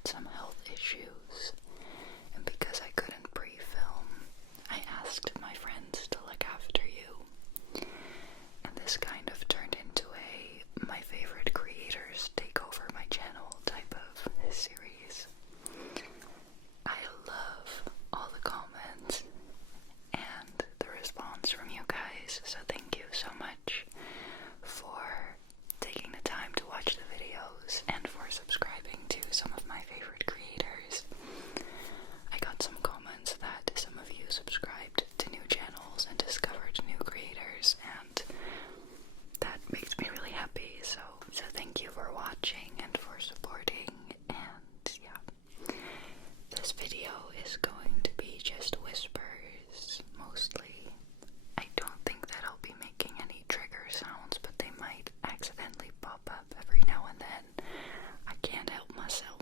had some health issues, and because I couldn't pre-film, I asked my friends to look after you, and this kind of turned into a my favorite creators take over my channel type of series. I love all the comments and the response from you guys, so thank you so much for taking the time to watch the videos and for subscribing to some of my favorite creators. I got some comments that some of you subscribed to new channels and discovered new creators, and that makes me really happy, so thank you for watching and for supporting. And yeah, this video is going to be just whispers mostly. I don't think that I'll be making any trigger sounds, but they might accidentally pop up every now and then. I can't help myself.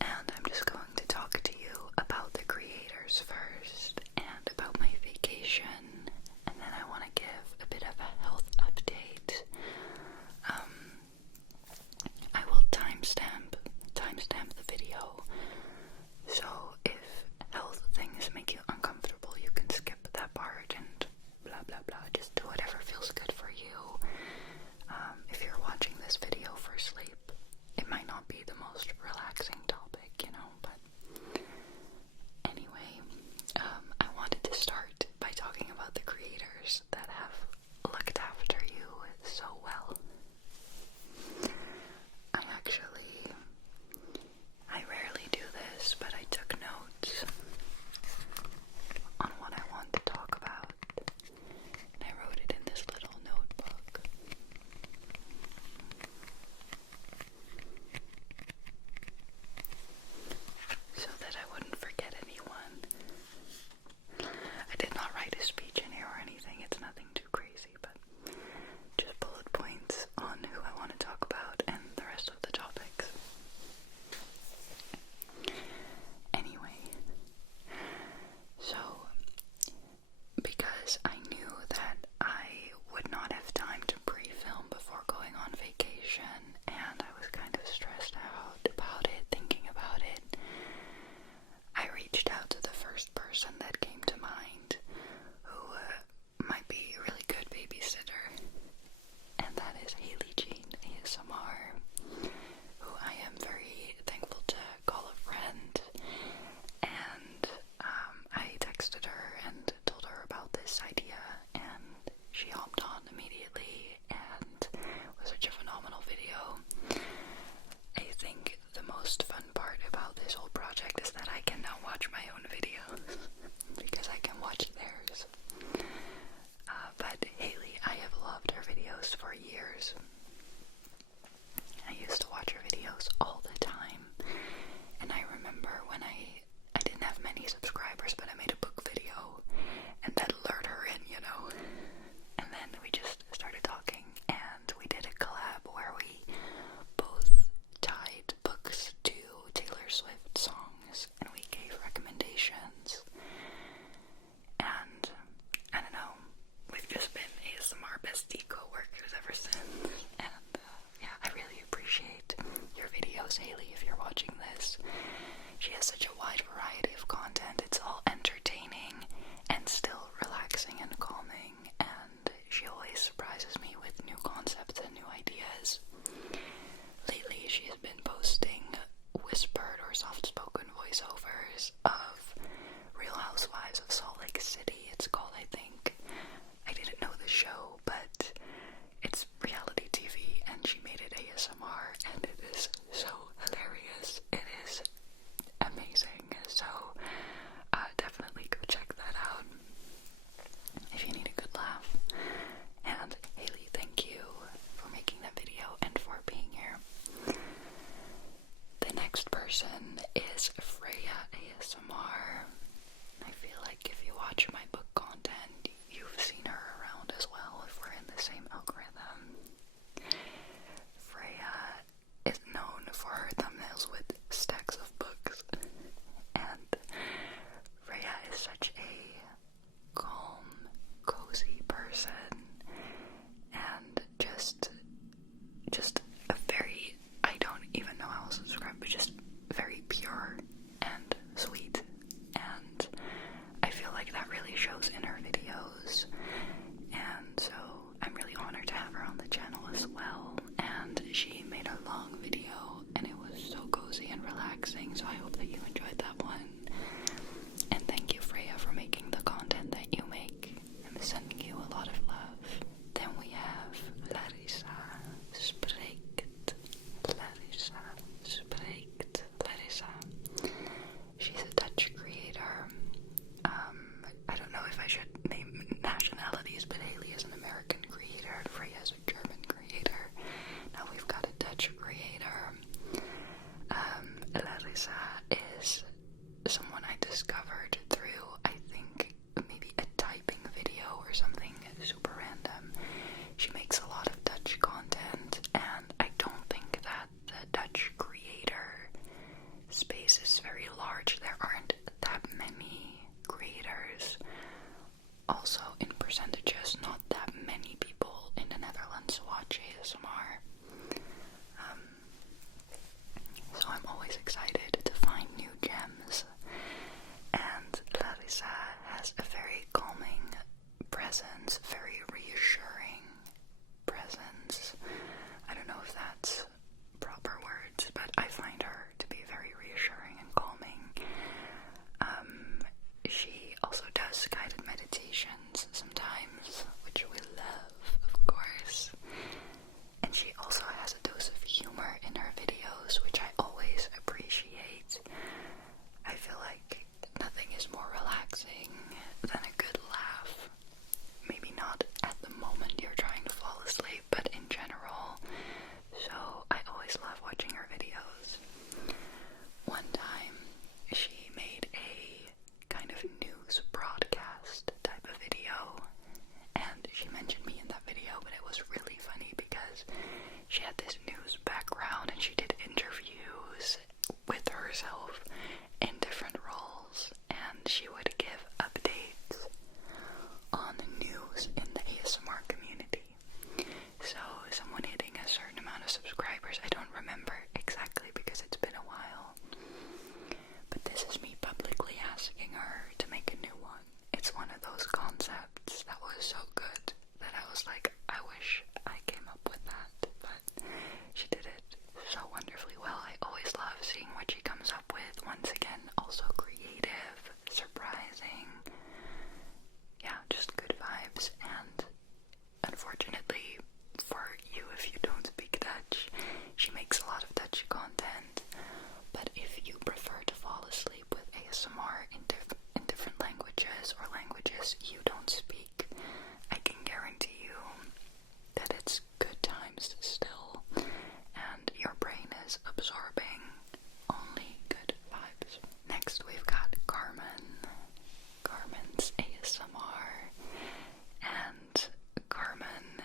And I'm just going to talk to you about the creators first and about my vacation, and then I want to give a bit of a health update. I will timestamp the video, so if health things make you uncomfortable, you can skip that part and blah blah blah. Just do whatever feels good for you. If you're watching this video for sleep, it might not be the most relaxing topic, you know, but anyway, I wanted to start by talking about the creators that have looked after you so well. I rarely do this, but I took notes on what I want to talk about, and I wrote it in this little notebook. So that I wouldn't forget anyone. I did not write a speech in here or anything, it's nothing too crazy, but just bullet points on who I want to talk about and the rest of the topics. Anyway, so because I knew that I would not have time to pre-film before going on vacation, and I was kind of stressed out about it, thinking about it, I reached out to the first person that came to mind who might be a really good babysitter, and that is Hiiii ASMR, who I am very thankful to call a friend. And I texted her and told her about this idea, and she hopped on immediately, and it was such a phenomenal video. I think the most fun part about this whole project is that I can now watch my own videos because I can watch theirs. But Hiiii, I have loved her videos for years. I used to watch her videos all the time, and I remember when I didn't have many subscribers, but I made a book video, and that lured her in, you know, and then we just started talking, and we did a collab where we both tied books to Taylor Swift songs, and we gave recommendations, and I don't know, we've just been ASMR bestie co-workers ever since, and yeah, I really appreciate your videos, Hiiii, if you're watching this. She has such a wide variety of content. It's all entertaining and still relaxing and calming, and she always surprises me with new concepts and new ideas. Lately, she has been posting whispered or soft-spoken voiceovers of Real Housewives of Salt Lake City, it's called, I think. I didn't know the show, but it's reality TV, and she made it ASMR, and it is so hilarious. It is amazing, so definitely go check that out if you need a good laugh. And Hiiii, thank you for making that video and for being here. The next person is Freya ASMR. I feel like if you watch my book content, you've seen her around as well if we're in the same algorithm. Freya is known for her thumbnails with stacks of books, and Freya is such a calm, cozy person, and just a very, I don't even know how else to describe, but just relaxing, so I hope that you enjoyed that one. And thank you, Freya, for making the content that you make. I'm sending you a lot of love. Then we have Larisa. Spreekt. Larisa. Spreekt. Larisa. She's a Dutch creator. I don't know if I should name nationalities, but Hiiii is an American creator and Freya is a German creator. Now we've got a Dutch creator. Larisa is someone I discovered through, I think, maybe a typing video or something super random. She makes a lot of Dutch content, and I don't think that the Dutch creator space is very large. There aren't that many creators. Also, in percentages, not that many people in the Netherlands watch ASMR. So I'm always excited to find new gems. And Larisa has a very calming presence, very reassuring presence. I don't know if that's proper words, but I find her to be very reassuring and calming. She also does guided meditations sometimes, which we love, of course. And she also has a dose of humor in her videos, which I always appreciate. I feel like nothing is more relaxing than a good laugh. Maybe not at the moment you're trying to fall asleep, but in general. So I always love watching her videos. One time, she made a kind of news broadcast type of video, and she mentioned me in that video, but it was really funny because she had this news background and she did interviews with herself in different roles, and she would give updates on the news in the ASMR community. So someone hitting a certain amount of subscribers, I don't remember exactly because it's been a while, but this is me publicly asking her to make a new one. It's one of those concepts that was so good that I was like, I wish I came up with that, but she did it so wonderfully well. I always love seeing what she comes up with. Once again, also creative, surprising, yeah, just good vibes. And unfortunately for you, if you don't speak Dutch, she makes a lot of Dutch content. But if you prefer to fall asleep with ASMR in different languages or languages you don't speak, I can guarantee you that it's good times still, and your brain is absorbing only good vibes. Next we've got Carmen. Carmen's ASMR, and Carmen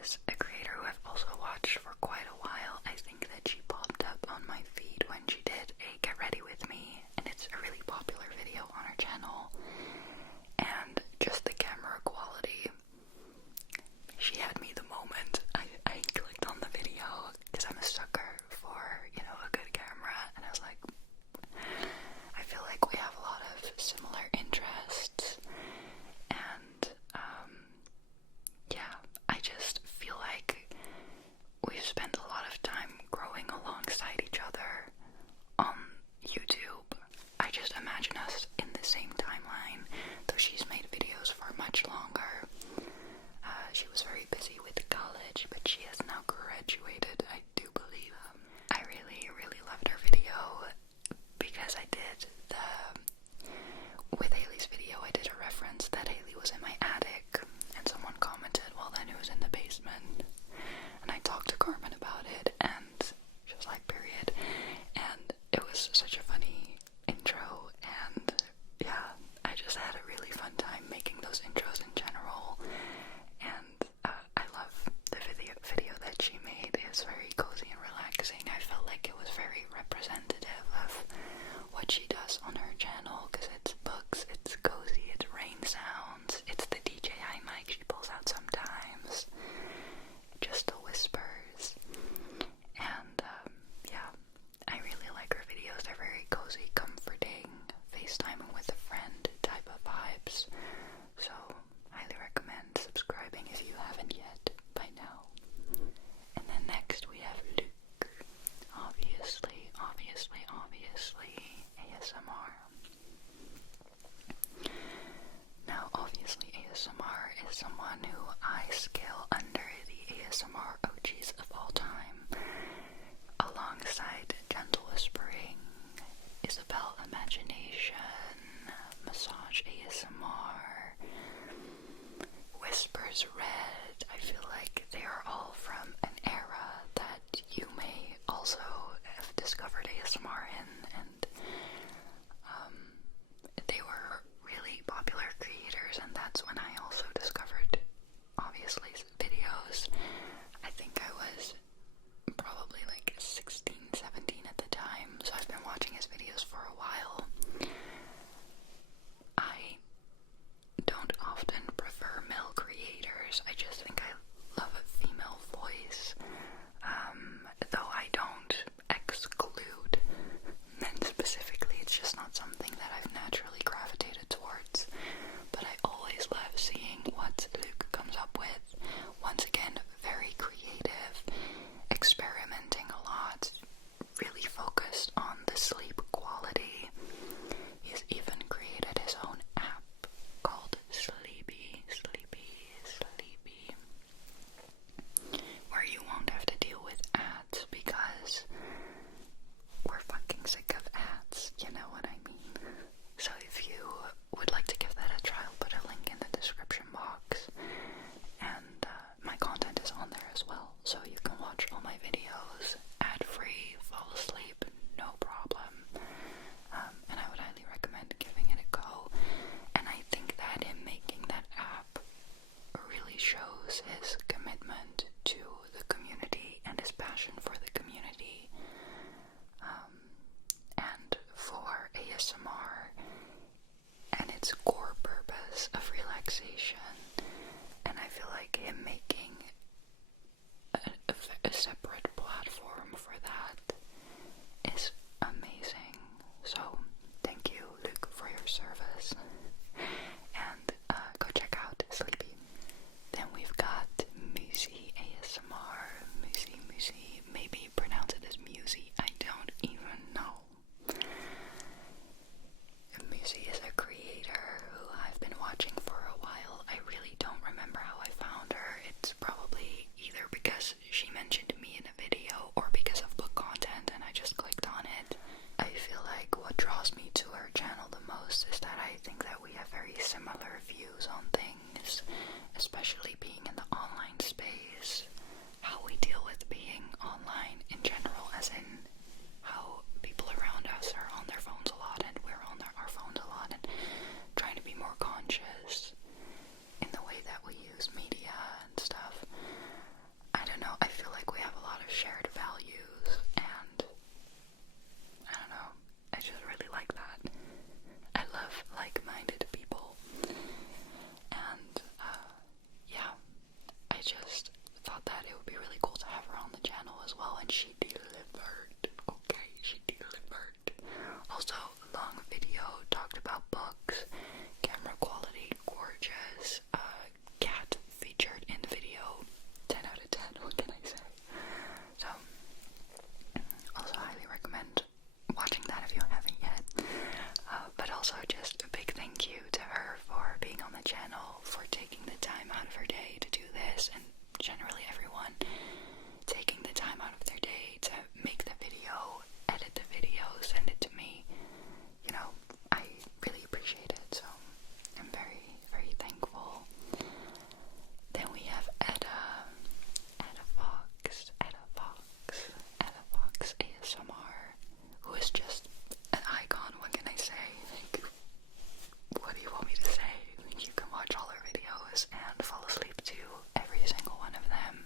is a creator who I've also watched for quite a while. I think that she popped up on my feed when she did a Get Ready With Me, and it's a really popular video on her channel, and just the camera quality, she had me the moment I clicked on the video, because I'm a sucker for, you know, a good camera, and I was like, I feel like we have a lot of similar interests, and yeah, I just feel like we've spent a lot of time growing alongside each other on YouTube. I just imagine us in the same timeline, though she's made videos for much longer. She was very busy with college, but she has now graduated, I do believe. I really, really loved her video because I did with Hiii's video, I did a reference that Hiiii was in my attic, and someone commented, well then who's in the basement? And I talked to Carmen about it, and she was like, period. And it was such a funny intro, and yeah, I just had a really fun time making those intros in general. And I love the video that she made. It's very cozy and relaxing. I felt like it was very representative of what she does on her channel, because it's books, it's cozy, it's rain sounds, it's the DJI mic she pulls out sometimes, just the whispers. And yeah, I really like her videos. They're very cozy, comforting, FaceTiming with a friend type of vibes. So highly recommend subscribing if you haven't yet by now. And then next we have Luuk. Obviously, someone who I scale under the ASMR OGs of all time, alongside Gentle Whispering, Isabel Imagination, Massage ASMR, Whispers Red. I feel like they are all from an era that you may also have discovered ASMR in, and they were really popular creators, and that's when I also discovered, obviously, videos. I think I was probably like 16, 17 at the time, so I've been watching his videos for a while. I don't often prefer male creators. I just think I love a female voice, though I don't exclude men specifically. It's just not something that I've naturally gravitated towards, but I always love seeing what Luuk comes up with. Once again, very creative, experimenting a lot, really focused on the sleep quality. He's even created his own app called Sleepy, where you won't have to deal with ads, because we're fucking sick of ads, you know what I mean? So if you would like to give that a try, I'll put a link in the description box, and my content is on there as well, so you can watch all my videos ad-free, fall asleep, no problem. And I would highly recommend giving it a go. And I think that him making that app really shows his commitment to the community and his passion for the community, and for ASMR and its core purpose of relaxation. And I feel like him making a separate platform for that is amazing. So thank you, Luuk, for your service, and go check out Sleepy. Then we've got Musi ASMR. Musi, maybe pronounce it as Musi, I don't even know. Musi is a creator who I've been watching for a while. I really don't remember how I found her. It's probably either because she mentioned me in a video or because of book content and I just clicked on it. I feel like what draws me to her channel the most is that I think that we have very similar views on things, especially being in the online space, how we deal with being online in general, as in how people around us are on their phones a lot and we're on our phones a lot, and trying to be more conscious in the way that we use media and stuff. I don't know, I feel like we have a lot of shared values, and I don't know, I just really like that. I love like-minded people, and yeah, I just thought that it would be really cool to have her on the channel as well, and she delivered. Okay, she delivered. Also, long video, talked about books, camera quality, gorgeous, cat featured in the video, 10 out of 10, what can I say? So, also highly recommend watching that if you haven't yet, but also just a big thank you to her for being on the channel, for taking the time out of her day to do this, and generally everyone taking the time out of their day to make the video, edit the video, send it to me. You know, I really appreciate it, so I'm very, very thankful. Then we have Edda Fox ASMR, who is just an icon. What can I say? Like, what do you want me to say? You can watch all her videos and fall asleep to every single one of them.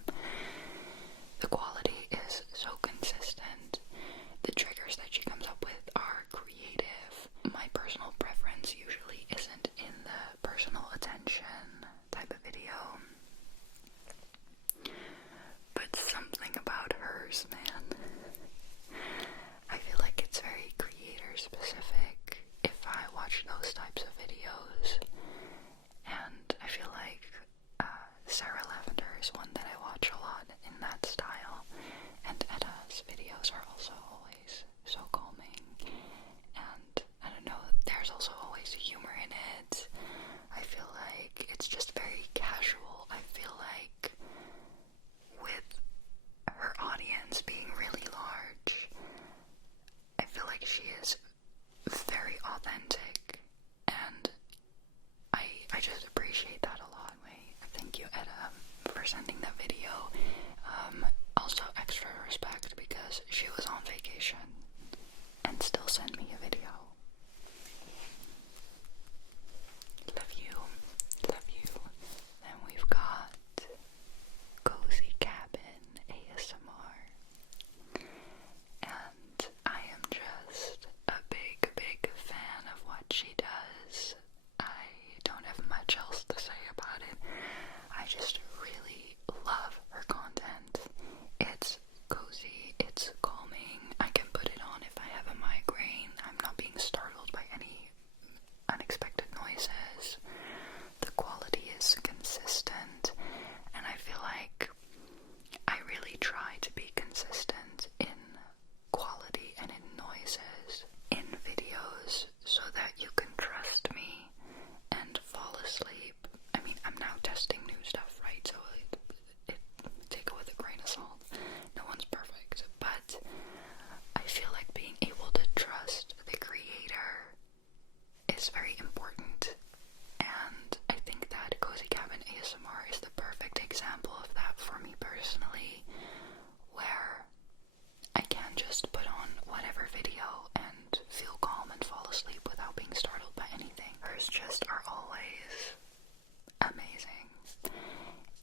The quality is so consistent. The triggers that she comes up with are creative. My personal preference usually isn't in the personal attention type of video, but something about hers, man. I feel like it's very creative. feel like being able to trust the creator is very important, and I think that Cozy Cabin ASMR is the perfect example of that for me personally, where I can just put on whatever video and feel calm and fall asleep without being startled by anything. Hers just are always amazing.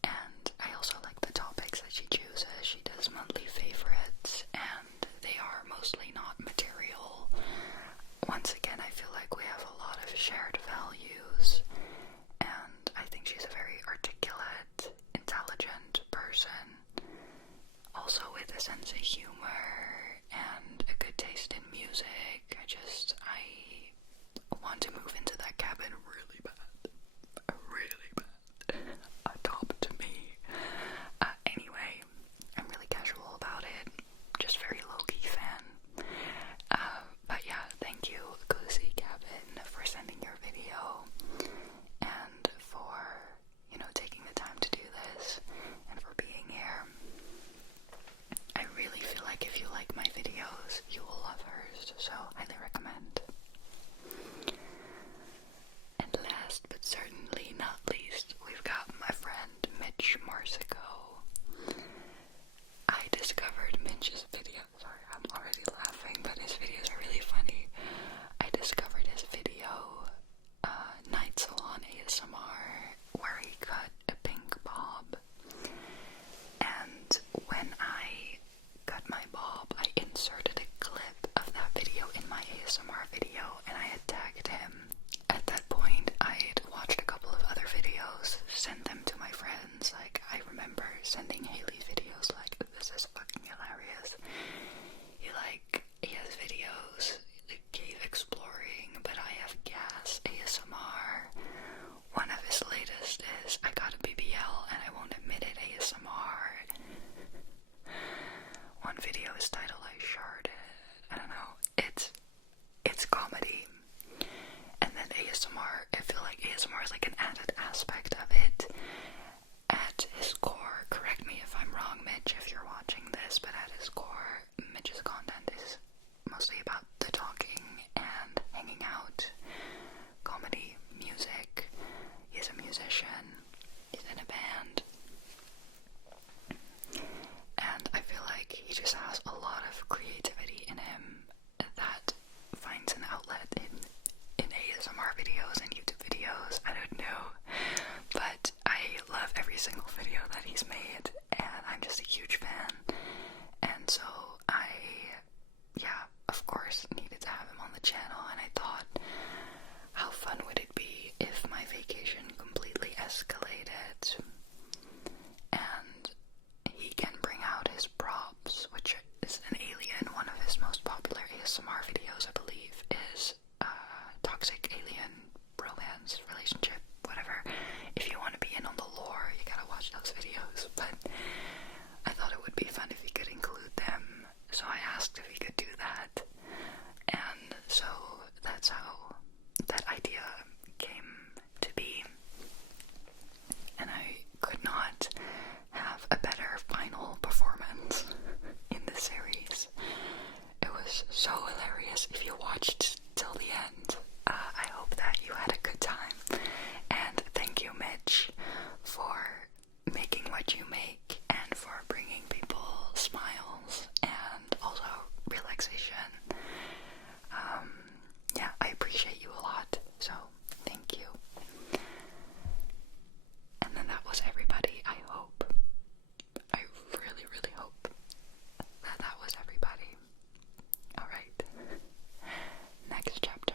And I also like the topics that she chooses. She does monthly favorites, and they are mostly not material. Once again, I feel like we have a lot of shared values, and I think she's a very articulate, intelligent person, also with a sense of humor and a good taste in music. I want to move into that cabin really bad. Really bad. A top to me. Anyway, I'm really casual about it. Just very low-key fan. But yeah, thank you, Cozy Cabin, for sending your video and for, taking the time to do this and for being here. I really feel like if you like my videos, you will love hers, so highly recommend. And last but certainly not least, we've got my friend Mitch Marsico. I discovered Mitch's video. Sorry, I'm already laughing, but his videos are really funny. I discovered his video, Night Salon ASMR, where he cut a pink bob. And when I cut my bob, I inserted a clip of that video in my ASMR video, and I had tagged him. At that point, I had watched a couple of other videos, sent them to my friends. Like, I remember sending Haley videos like, this is fucking hilarious. He has videos, cave exploring, but I have gas ASMR. One of his latest is, I got a BBL and I won't admit it ASMR. One video is titled, I sharded. I don't know. It's comedy. And then ASMR, I feel like ASMR is like an added aspect of it. At his core, correct me if I'm wrong, Mitch, if you're watching this, but at his core, Mitch's content is mostly about the talking and hanging out, comedy, music. He's a musician. He's in a band. And I feel like he just has a lot of creativity in him that finds an outlet in ASMR videos and YouTube videos. I don't know, but I love every single video that he's made, and I'm just a huge fan. And so of course, needed to have him on the channel, and I thought, how fun would it be if my vacation completely escalated and he can bring out his props, which is an alien. One of his most popular ASMR videos, I believe, is toxic alien romance relationship, whatever. If you want to be in on the lore, you gotta watch those videos, but I thought it would be fun if he could include them, so I asked if he could do that, and so that's how that idea came to be, and I could not have a better final performance in the series. It was so hilarious. If you watched till the end, I hope that you had a good time, and thank you, Mitch, for making what you make and for bringing people smiles and also relaxation. I appreciate you a lot, so thank you. And then that was everybody. I really, really hope that was everybody. Alright, next chapter.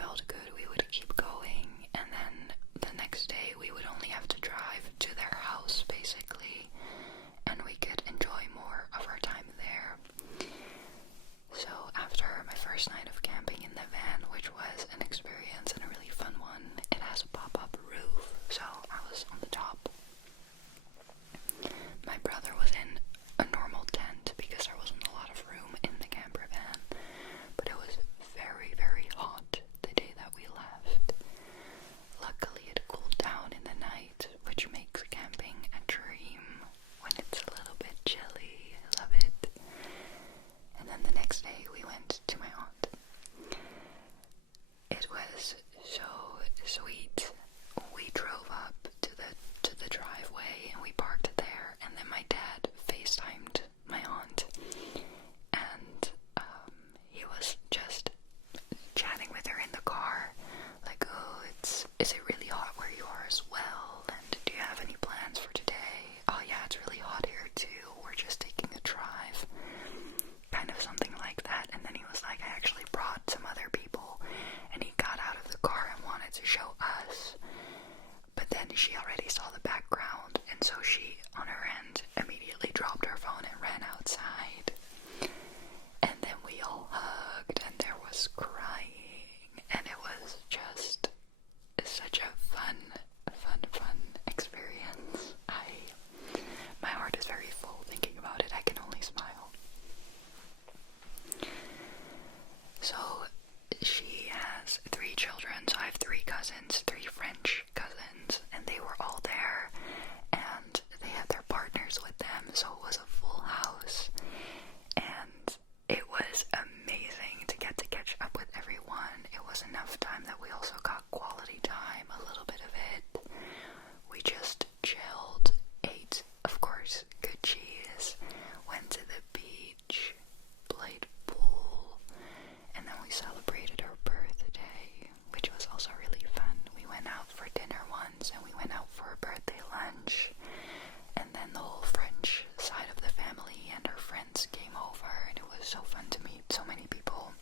felt good, we would keep going, and then the next day we would only have to drive to their house, basically, and we could enjoy more of our time there. So after my first night of camping in the van, which was an experience and a really fun one, it has a pop-up roof, so I was on the top. My brother was in a normal tent because there wasn't a lot of room in the camper van, but it was very, very hot the day that we left. Luckily it cooled down in the night, which makes camping a dream when it's a little bit chilly. I love it. And then the next day we went to my aunt. It was so sweet. We drove up to the driveway and we parked there, and then my dad FaceTimed my aunt, and he was just chatting with her in the car, like, oh, is it really hot where you are as well, and do you have any plans for today? Oh yeah, it's really hot here too, we're just taking a drive, kind of something like that. And then he was like, I actually brought some other people, and he got out of the car and wanted to show us, but then she already saw the background, and so she, on her end, immediately dropped her phone and ran outside. And then we all hugged, and there was crying, and it was just such a fun experience. My heart is very full thinking about it. I can only smile. So she has 3 children, so I have 3 cousins, 3 French cousins, and they were all there, and they had their partners with them, so it was a full house, and it was amazing to get to catch up with everyone. It was enough time that we also got quality time, a little bit of it. We just chilled, ate, of course, good cheese, went to the beach, played pool, and then we celebrated her birthday, which was also really fun. We went out for dinner once, and we went out for a birthday lunch, and then the whole French side of the family and her friends came over, and it was so fun to meet so many people.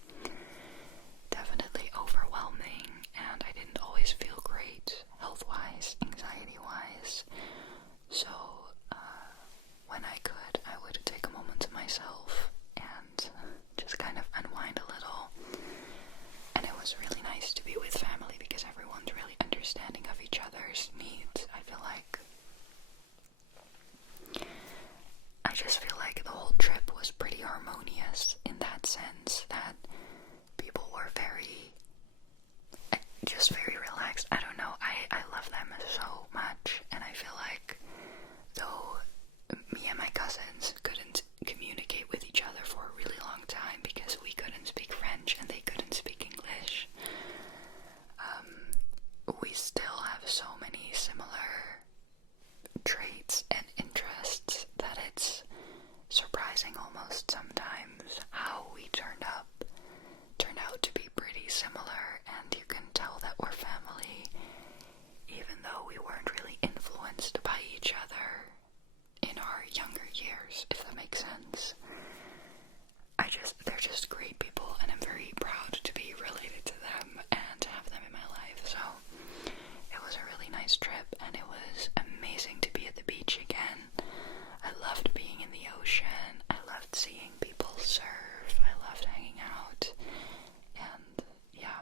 Definitely overwhelming, and I didn't always feel great health-wise, anxiety-wise, so when I could, I would take a moment to myself and just kind of unwind a little. And it was really nice to be with family because everyone's really understanding of each other's needs. I just feel like the whole trip was pretty harmonious in that sense, that people were just very relaxed. I don't know, I love them so much, and I feel like though me and my cousins couldn't communicate with each other for a really long time because we couldn't speak French and they couldn't speak English, we still have so many similar traits and interests that it's surprising almost sometimes how we turned out to be pretty similar, and you can tell that we're family even though we weren't really influenced by each other in our younger years, if that makes sense. They're just great people, and I'm very proud to be related to them and to have them in my life. So it was a really nice trip, and it was amazing to be at the beach again. I loved being in the ocean. I loved seeing people surf. I loved hanging out. And yeah,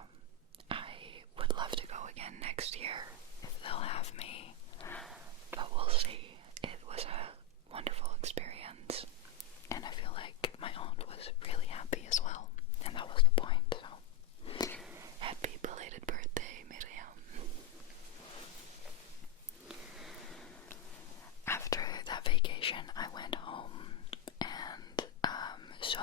I would love to go again next year if they'll have me, but we'll see. It was a wonderful experience, and I feel like my aunt was really happy as well, and that was the point. So happy belated birthday, Miriam. After that vacation, I went home, and so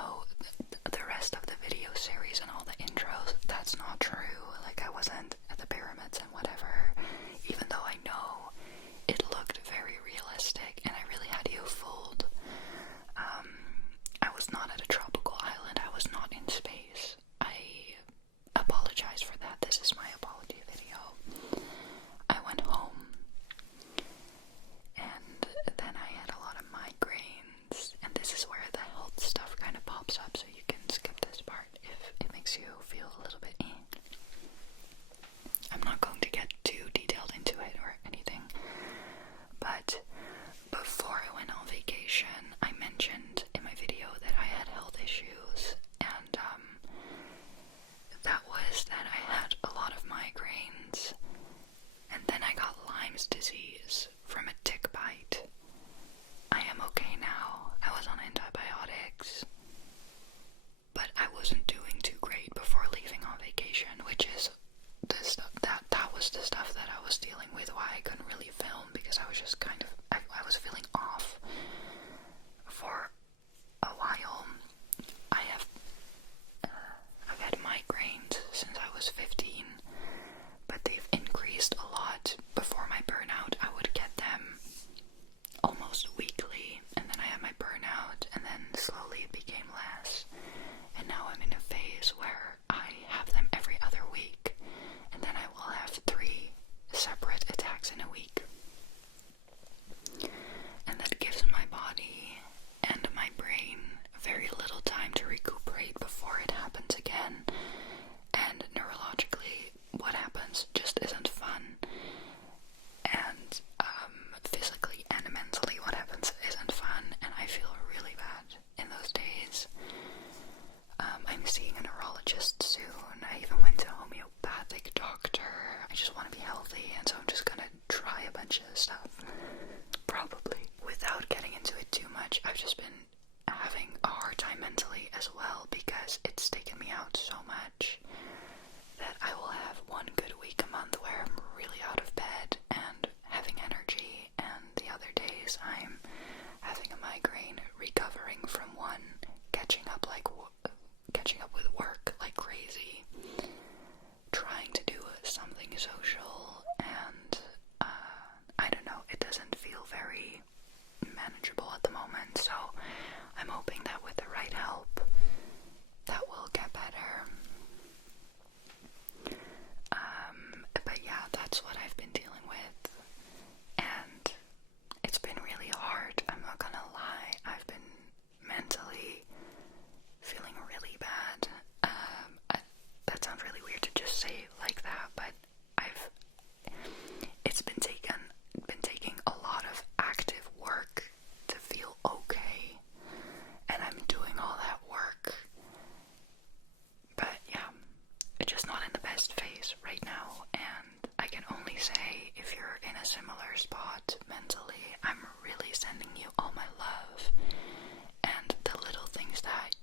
the rest of the video series and all the intros, that's not true. Like, I wasn't at the pyramids and whatever, even though I know it looked very realistic and I really had you fooled. I was not at a tropical island. I was not in space. I apologize for that. This is my apology video. I went home, and then I had a lot of migraines, and this is where the health stuff kind of pops up, so you can skip this part if it makes you feel a little bit social, and I don't know, it doesn't feel very manageable at the moment, so I'm hoping that with the right help, that will get better. But yeah, that's what I've been dealing with, and it's been really hard, I'm not gonna lie. I've been mentally feeling really bad. That sounds really weird to just say like that, but it's been taking a lot of active work to feel okay, and I'm doing all that work, but yeah, it's just not in the best phase right now. And I can only say, if you're in a similar spot mentally, I'm really sending you all my love, and the little things that